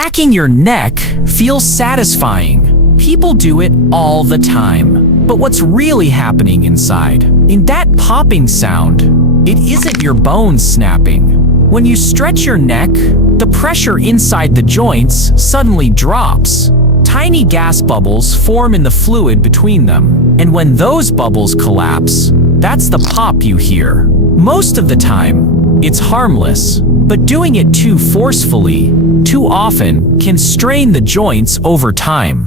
Cracking your neck feels satisfying. People do it all the time. But what's really happening inside? In that popping sound, it isn't your bones snapping. When you stretch your neck, the pressure inside the joints suddenly drops. Tiny gas bubbles form in the fluid between them, and when those bubbles collapse, that's the pop you hear. Most of the time, it's harmless, but doing it too forcefully, too often, can strain the joints over time.